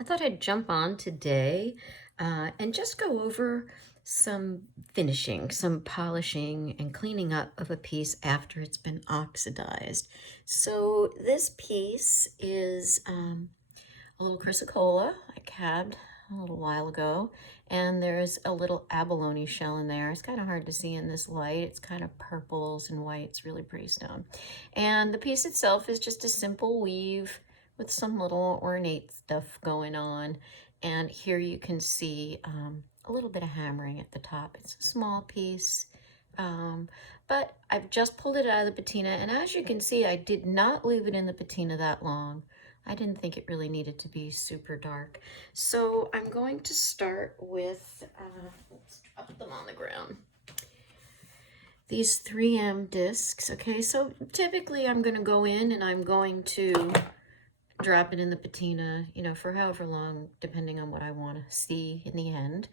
I thought I'd jump on today and just go over some finishing, some polishing and cleaning up of a piece after it's been oxidized. So this piece is a little chrysocolla I cabbed a little while ago, and there's a little abalone shell in there. It's kind of hard to see in this light. It's kind of purples and whites, really pretty stone. And the piece itself is just a simple weave with some little ornate stuff going on. And here you can see a little bit of hammering at the top. It's a small piece, but I've just pulled it out of the patina, and as you can see, I did not leave it in the patina that long. I didn't think it really needed to be super dark. So I'm going to start with, let's drop them on the ground. These 3M discs, okay? So typically I'm gonna go in and I'm going to drop it in the patina, you know, for however long, depending on what I wanna see in the end.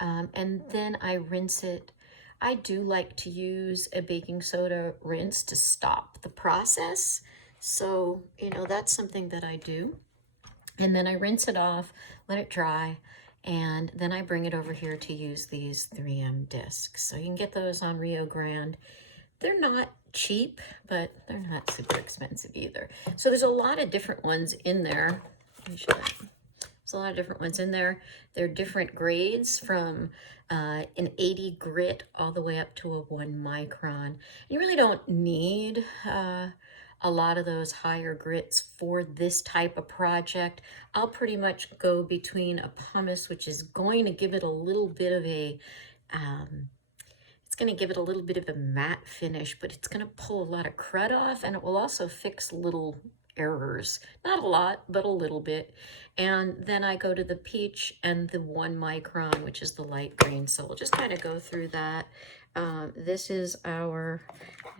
And then I rinse it. I do like to use a baking soda rinse to stop the process. So, you know, that's something that I do. And then I rinse it off, let it dry, and then I bring it over here to use these 3M discs. So you can get those on Rio Grande. They're not cheap, but they're not super expensive either. So there's a lot of different ones in there. Let me show that. There's a lot of different ones in there. They're different grades from an 80 grit all the way up to a 1 micron. You really don't need a lot of those higher grits for this type of project. I'll pretty much go between a pumice, which is going to give it a little bit of a matte finish, but it's going to pull a lot of crud off, and it will also fix little errors. Not a lot, but a little bit. And then I go to the peach and the 1 micron, which is the light green. So we'll just kind of go through that. This is our,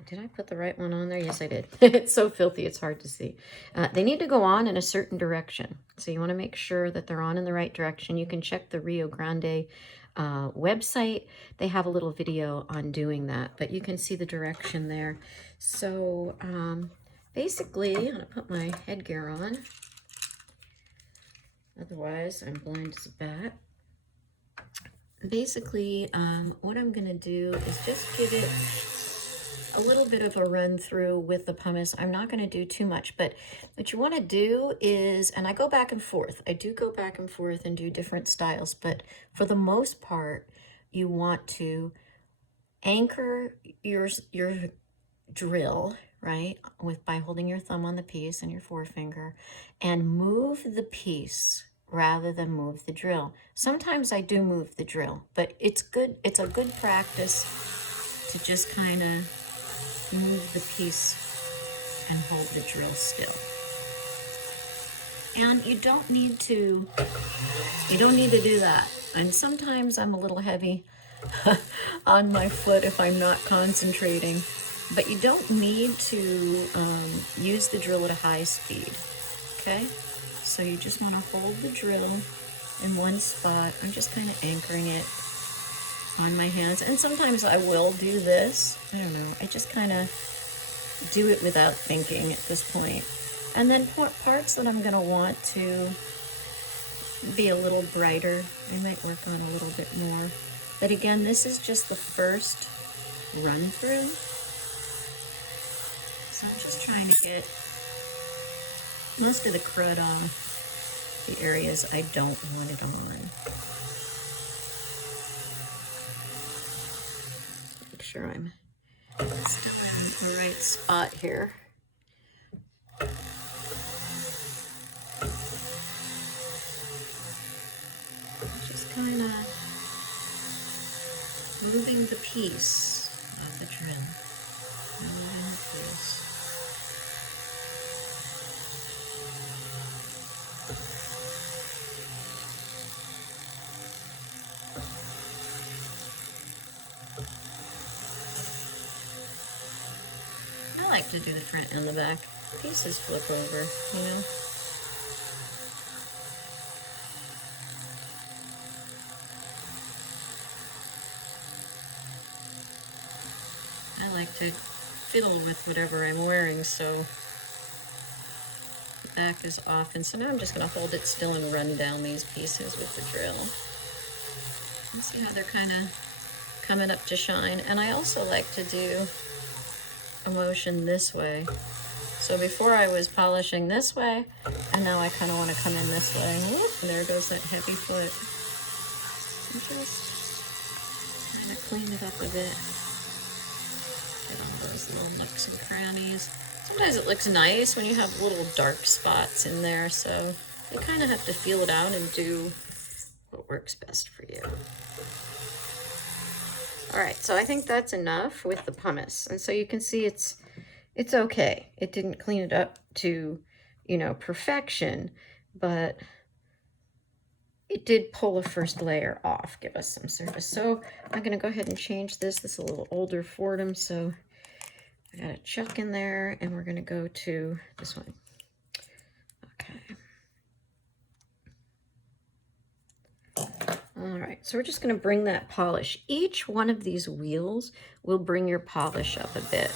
did I put the right one on there? Yes, I did. It's so filthy, it's hard to see. They need to go on in a certain direction. So you want to make sure that they're on in the right direction. You can check the Rio Grande website. They have a little video on doing that, but you can see the direction there. So basically, I'm gonna put my headgear on. Otherwise, I'm blind as a bat. Basically, what I'm gonna do is just give it a little bit of a run through with the pumice. I'm not going to do too much, but what you want to do is, and I go back and forth. I do go back and forth and do different styles, but for the most part, you want to anchor your drill, right, by holding your thumb on the piece and your forefinger, and move the piece rather than move the drill. Sometimes I do move the drill, but it's good. It's a good practice to just kind of move the piece and hold the drill still. And you don't need to do that. And sometimes I'm a little heavy on my foot if I'm not concentrating, but you don't need to use the drill at a high speed, okay? So you just want to hold the drill in one spot. I'm just kind of anchoring it on my hands, and sometimes I will do this. I don't know, I just kind of do it without thinking at this point. And then parts that I'm going to want to be a little brighter, I might work on a little bit more. But again, this is just the first run through. So I'm just trying to get most of the crud off the areas I don't want it on. Make sure I'm still in the right spot here. Just kind of moving the piece of the trim. Moving the piece. I like to do the front and the back. Pieces flip over, you know. I like to fiddle with whatever I'm wearing, so back as often. So now I'm just going to hold it still and run down these pieces with the drill. You see how they're kind of coming up to shine. And I also like to do a motion this way. So before I was polishing this way, and now I kind of want to come in this way. Whoop, and there goes that heavy foot. And just kind of clean it up a bit. Get all those little nooks and crannies. Sometimes it looks nice when you have little dark spots in there, so you kind of have to feel it out and do what works best for you. All right, so I think that's enough with the pumice. And so you can see it's okay. It didn't clean it up to, you know, perfection, but it did pull the first layer off, give us some surface. So I'm gonna go ahead and change this. This is a little older Fordham, so I got a chuck in there, and we're gonna go to this one. Okay. All right, so we're just gonna bring that polish. Each one of these wheels will bring your polish up a bit.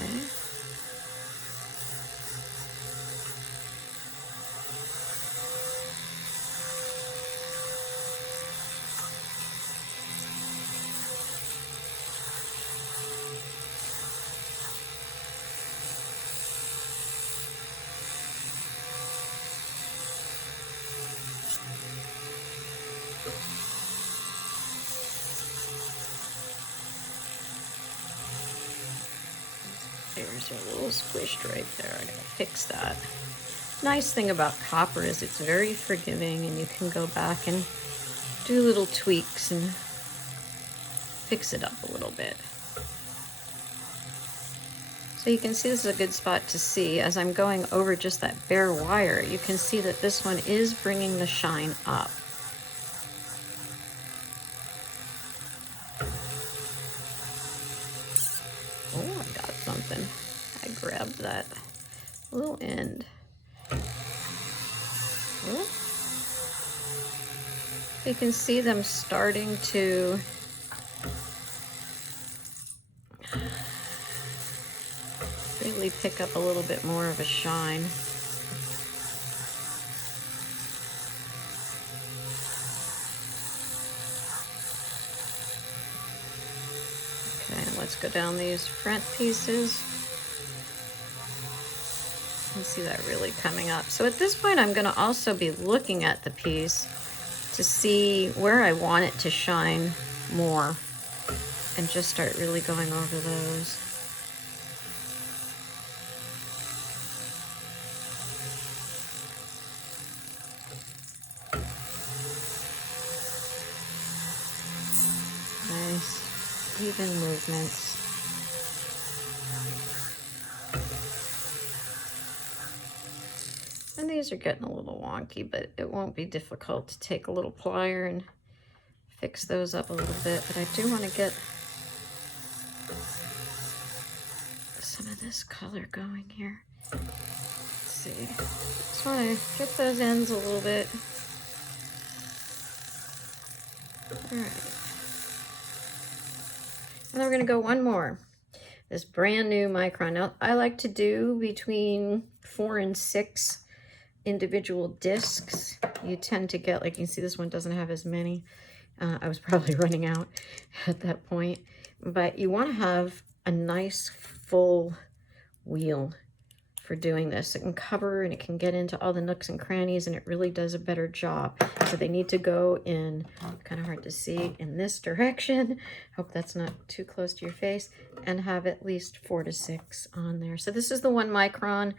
Okay. There's a little squished right there. I gotta fix that. Nice thing about copper is it's very forgiving, and you can go back and do little tweaks and fix it up a little bit. So you can see this is a good spot to see. As I'm going over just that bare wire, you can see that this one is bringing the shine up. Oh, I got something. I grabbed that little end. Oh. You can see them starting to really pick up a little bit more of a shine. Okay, let's go down these front pieces. You can see that really coming up. So at this point, I'm going to also be looking at the piece to see where I want it to shine more, and just start really going over those. Nice, even movements. And these are getting a little wonky, but it won't be difficult to take a little plier and fix those up a little bit. But I do want to get some of this color going here. Let's see. Just want to get those ends a little bit. All right. And then we're going to go one more. This brand new micron. Now, I like to do between 4 and 6 individual discs. You tend to get, like you can see, this one doesn't have as many. I was probably running out at that point. But you want to have a nice full wheel for doing this. It can cover and it can get into all the nooks and crannies, and it really does a better job. So they need to go in, kind of hard to see, in this direction. Hope that's not too close to your face, and have at least 4 to 6 on there. So this is the 1 micron.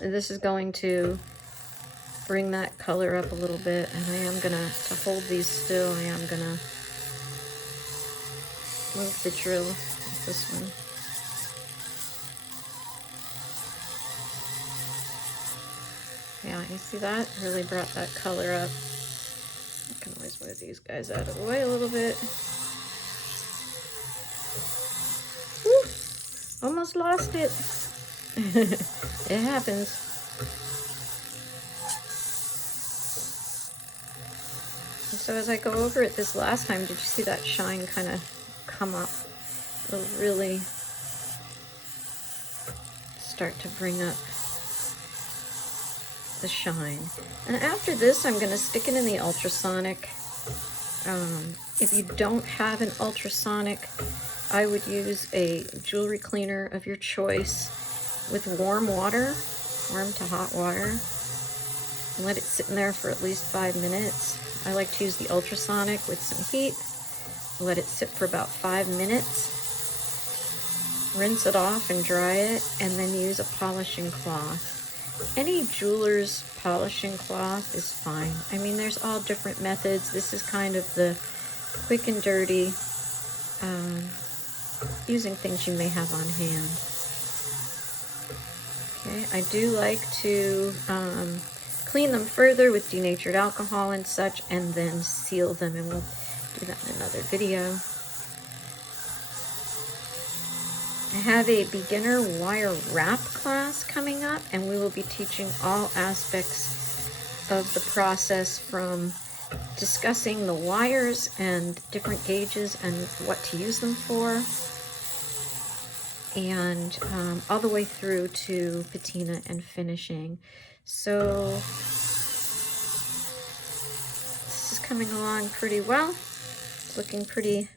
This is going to bring that color up a little bit, and I am gonna, to hold these still, I am gonna move the drill with this one. Yeah, you see that? Really brought that color up. I can always move these guys out of the way a little bit. Woo! Almost lost it. It happens. So as I go over it this last time, did you see that shine kind of come up? It'll really start to bring up the shine. And after this, I'm going to stick it in the ultrasonic. If you don't have an ultrasonic, I would use a jewelry cleaner of your choice with warm water, warm to hot water. Let it sit in there for at least 5 minutes. I like to use the ultrasonic with some heat. Let it sit for about 5 minutes. Rinse it off and dry it, and then use a polishing cloth. Any jeweler's polishing cloth is fine. I mean, there's all different methods. This is kind of the quick and dirty, using things you may have on hand. Okay, I do like to clean them further with denatured alcohol and such, and then seal them, and we'll do that in another video. I have a beginner wire wrap class coming up, and we will be teaching all aspects of the process, from discussing the wires and different gauges and what to use them for, and all the way through to patina and finishing. So this is coming along pretty well. It's looking pretty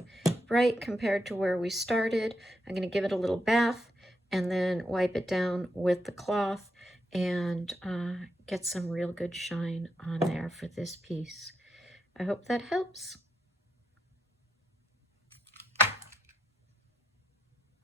bright compared to where we started. I'm going to give it a little bath and then wipe it down with the cloth and get some real good shine on there for this piece. I hope that helps.